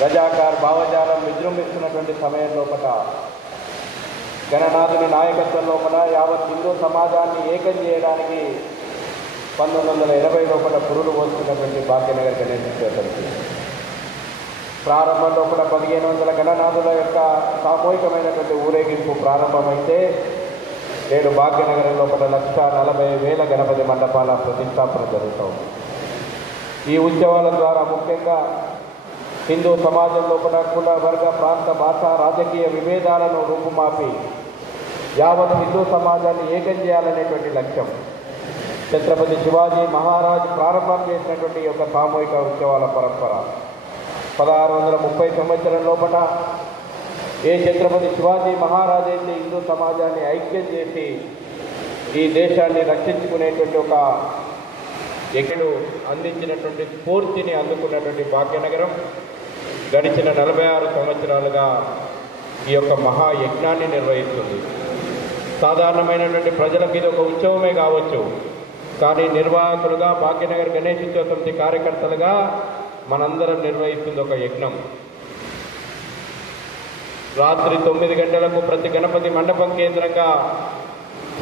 రజాకార్ భావజాలం విజృంభిస్తున్నటువంటి సమయం లోపల గణనాథుని నాయకత్వం లోపల యావత్ హిందూ సమాజాన్ని ఏకం చేయడానికి 1980 లోపల పురుడు పోస్తున్నటువంటి భాగ్యనగర్ గణేష్ చతుర్థి ప్రారంభంలో కూడా 1500 గణనాథుల యొక్క సామూహికమైనటువంటి ఊరేగింపు ప్రారంభమైతే నేడు భాగ్యనగరం లోపల 1,40,000 గణపతి మండపాల ప్రతిష్టాపన జరుగుతుంది. ఈ ఉత్సవాల ద్వారా ముఖ్యంగా హిందూ సమాజం లోపల కుల వర్గ ప్రాంత భాష రాజకీయ విభేదాలను రూపుమాపి యావత్ హిందూ సమాజాన్ని ఏకం చేయాలనేటువంటి లక్ష్యం ఛత్రపతి శివాజీ మహారాజ్ ప్రారంభం చేసినటువంటి యొక్క సామూహిక ఉత్సవాల పరంపర 1630 సంవత్సరం లోపల ఏ ఛత్రపతి శివాజీ మహారాజ్ అయితే హిందూ సమాజాన్ని ఐక్యం చేసి ఈ దేశాన్ని రక్షించుకునేటువంటి ఒక ఎక్కడు అందించినటువంటి స్ఫూర్తిని అందుకున్నటువంటి భాగ్యనగరం గడిచిన 46 సంవత్సరాలుగా ఈ యొక్క మహాయజ్ఞాన్ని నిర్వహిస్తుంది. సాధారణమైనటువంటి ప్రజలకు ఇది ఒక ఉత్సవమే కావచ్చు, కానీ నిర్వాహకులుగా భాగ్యనగర్ గణేష్ చతుర్థి కార్యకర్తలుగా మనందరం నిర్వహిస్తుంది ఒక యజ్ఞం. రాత్రి 9 గంటలకు ప్రతి గణపతి మండపం కేంద్రంగా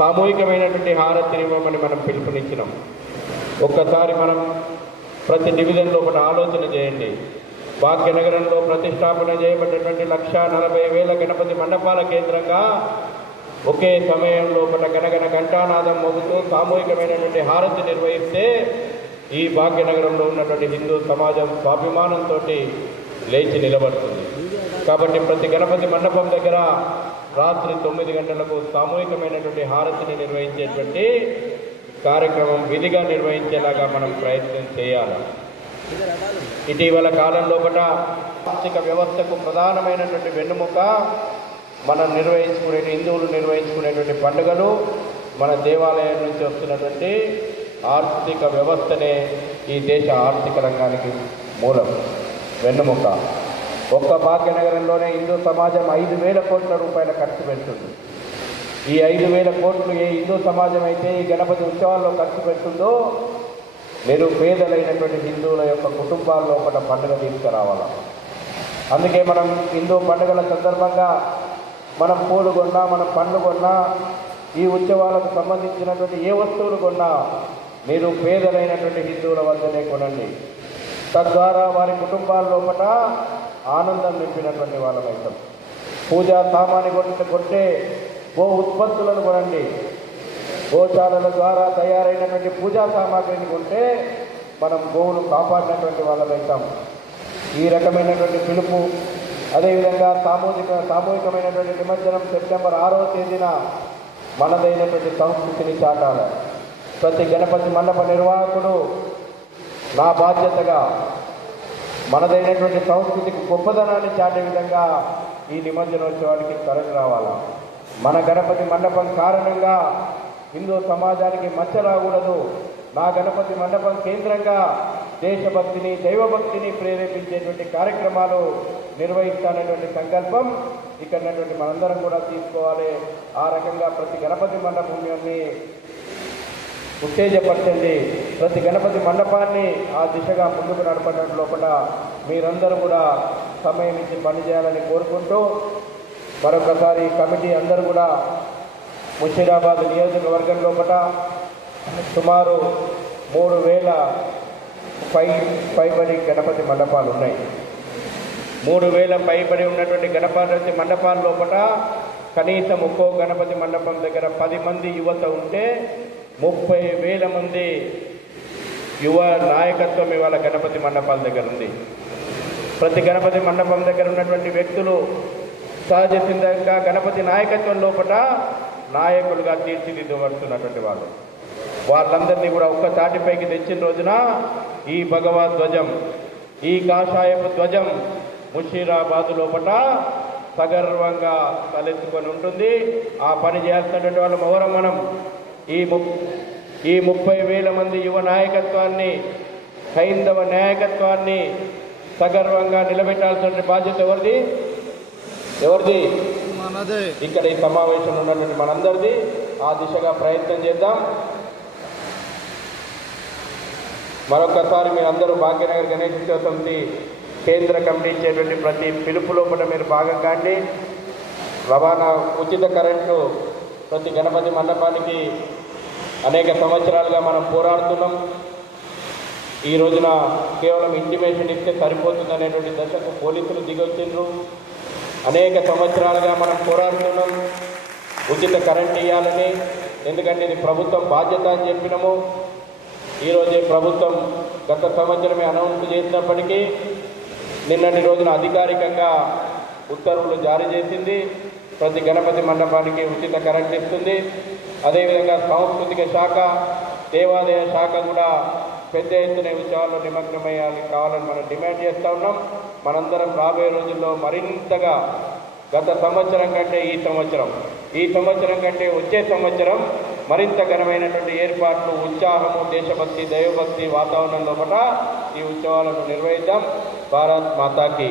సామూహికమైనటువంటి హారతినివ్వమని మనం పిలుపునిచ్చినాం. ఒక్కసారి మనం ప్రతి డివిజన్ లోపల ఆలోచన చేయండి. భాగ్యనగరంలో ప్రతిష్టాపన చేయబడినటువంటి 1,40,000 గణపతి మండపాల కేంద్రంగా ఒకే సమయం లోపల గణగణ ఘంటానాదం మోగుతూ సామూహికమైనటువంటి హారతి నిర్వహిస్తే ఈ భాగ్యనగరంలో ఉన్నటువంటి హిందూ సమాజం స్వాభిమానంతో లేచి నిలబడుతుంది. కాబట్టి ప్రతి గణపతి మండపం దగ్గర రాత్రి 9 గంటలకు సామూహికమైనటువంటి హారతిని నిర్వహించేటువంటి కార్యక్రమం విధిగా నిర్వహించేలాగా మనం ప్రయత్నం చేయాలి. ఇటీవల కాలం లోపల ఆర్థిక వ్యవస్థకు ప్రధానమైనటువంటి వెన్నుముక మనం హిందువులు నిర్వహించుకునేటువంటి పండుగలు మన దేవాలయం నుంచి వస్తున్నటువంటి ఆర్థిక వ్యవస్థనే ఈ దేశ ఆర్థిక రంగానికి మూలం వెన్నుముక. ఒక్క భాగ్యనగరంలోనే హిందూ సమాజం 5,000 కోట్ల రూపాయల ఖర్చు పెడుతుంది. ఈ 5,000 కోట్లు ఏ హిందూ సమాజం అయితే ఈ గణపతి ఉత్సవాల్లో ఖర్చు పెడుతుందో నిరుపేదలైనటువంటి హిందువుల యొక్క కుటుంబాల్లో ఒక పండుగ తీసుకురావాలి. అందుకే మనం హిందూ పండుగల సందర్భంగా మనం పూలు కొన్నా, మనం పండ్లు కొన్నా, ఈ ఉత్సవాలకు సంబంధించినటువంటి ఏ వస్తువులు కొన్నా నిరుపేదలైనటువంటి హిందువుల వద్దనే కొనండి. తద్వారా వారి కుటుంబాల లోపల ఆనందం నింపినటువంటి వాళ్ళమైతాం. పూజా సామాని కొంటే గో ఉత్పత్తులను కొనండి. గోశాలల ద్వారా తయారైనటువంటి పూజా సామాగ్రిని కొంటే మనం గోవును కాపాడినటువంటి వాళ్ళమైతాం. ఈ రకమైనటువంటి పిలుపు అదేవిధంగా సామూహికమైనటువంటి నిమజ్జనం సెప్టెంబర్ 6వ తేదీన మనదైనటువంటి సంస్కృతిని చాటాలి. ప్రతి గణపతి మండప నిర్వాహకుడు నా బాధ్యతగా మనదైనటువంటి సంస్కృతికి గొప్పదనాన్ని చాటే విధంగా ఈ నిమజ్జనోత్సవానికి తరలి రావాలా. మన గణపతి మండపం కారణంగా హిందూ సమాజానికి మచ్చ రాకూడదు. నా గణపతి మండపం కేంద్రంగా దేశభక్తిని దైవభక్తిని ప్రేరేపించేటువంటి కార్యక్రమాలు నిర్వహిస్తానటువంటి సంకల్పం ఇక్కడ ఉన్నటువంటి మనందరం కూడా తీసుకోవాలి. ఆ రకంగా ప్రతి గణపతి మండపాన్ని ఉత్తేజపరచండి. ప్రతి గణపతి మండపాన్ని ఆ దిశగా ముందుకు నడపడం లోపల మీరందరూ కూడా సమయం ఇచ్చి పనిచేయాలని కోరుకుంటూ మరొకసారి కమిటీ అందరూ కూడా ముషీరాబాద్ నియోజకవర్గం లోపల సుమారు 3,000 పైబడి గణపతి మండపాలు ఉన్నాయి. 3,000 పైబడి ఉన్నటువంటి గణపతి మండపాల లోపల కనీసం ఒక్కో గణపతి మండపం దగ్గర 10 మంది యువత ఉంటే 30,000 మంది యువ నాయకత్వం ఇవాళ గణపతి మండపాల దగ్గర ఉంది. ప్రతి గణపతి మండపం దగ్గర ఉన్నటువంటి వ్యక్తులు సహజ సిద్ధంగా గణపతి నాయకత్వం లోపల నాయకులుగా తీర్చిదిద్దబడుతున్నటువంటి వాళ్ళందరినీ కూడా ఒక్క తాటిపైకి తెచ్చిన రోజున ఈ భగవద్ ధ్వజం, ఈ కాషాయపు ధ్వజం ముషీరాబాద్ లోపల సగర్వంగా తలెత్తుకొని ఉంటుంది. ఆ పని చేయాల్సినటువంటి వాళ్ళ మౌరం మనం ఈ 30,000 మంది యువ నాయకత్వాన్ని, హైందవ నాయకత్వాన్ని సగర్వంగా నిలబెట్టాల్సిన బాధ్యత ఎవరిది? ఇక్కడ ఈ సమావేశంలో ఉన్నటువంటి మనందరిది. ఆ దిశగా ప్రయత్నం చేద్దాం. మరొకసారి మీరందరూ భాగ్యనగర్ గణేష్ చతుర్థి కేంద్ర కమిటీ ఇచ్చేటువంటి ప్రతి పిలుపులో కూడా మీరు భాగం కాండి. రవాణా ఉచిత కరెంటు ప్రతి గణపతి మండపానికి అనేక సంవత్సరాలుగా మనం పోరాడుతున్నాం. ఈ రోజున కేవలం ఇంటిమేషన్ ఇస్తే సరిపోతుందనేటువంటి దశకు పోలీసులు దిగొచ్చిండ్రు. అనేక సంవత్సరాలుగా మనం పోరాడుతున్నాం ఉచిత కరెంట్ ఇవ్వాలని. ఎందుకంటే ఇది ప్రభుత్వం బాధ్యత అని చెప్పినాము. ఈరోజే ప్రభుత్వం గత సంవత్సరమే అనౌన్స్ చేసినప్పటికీ నిన్నటి రోజున అధికారికంగా ఉత్తర్వులు జారీ చేసింది. ప్రతి గణపతి మండపానికి ఉచిత కరెంట్ ఇస్తుంది. అదేవిధంగా సాంస్కృతిక శాఖ, దేవాదాయ శాఖ కూడా పెద్ద ఎత్తున ఉత్సవాల్లో నిమగ్నమయ్యాలి కావాలని మనం డిమాండ్ చేస్తూ ఉన్నాం. మనందరం రాబోయే రోజుల్లో మరింతగా గత సంవత్సరం కంటే ఈ సంవత్సరం కంటే వచ్చే సంవత్సరం మరింత ఘనమైనటువంటి ఏర్పాట్లు, ఉత్సాహము, దేశభక్తి, దైవభక్తి వాతావరణంలో కూడా ఈ ఉత్సవాలను నిర్వహిద్దాం. భారత్ మాతాకి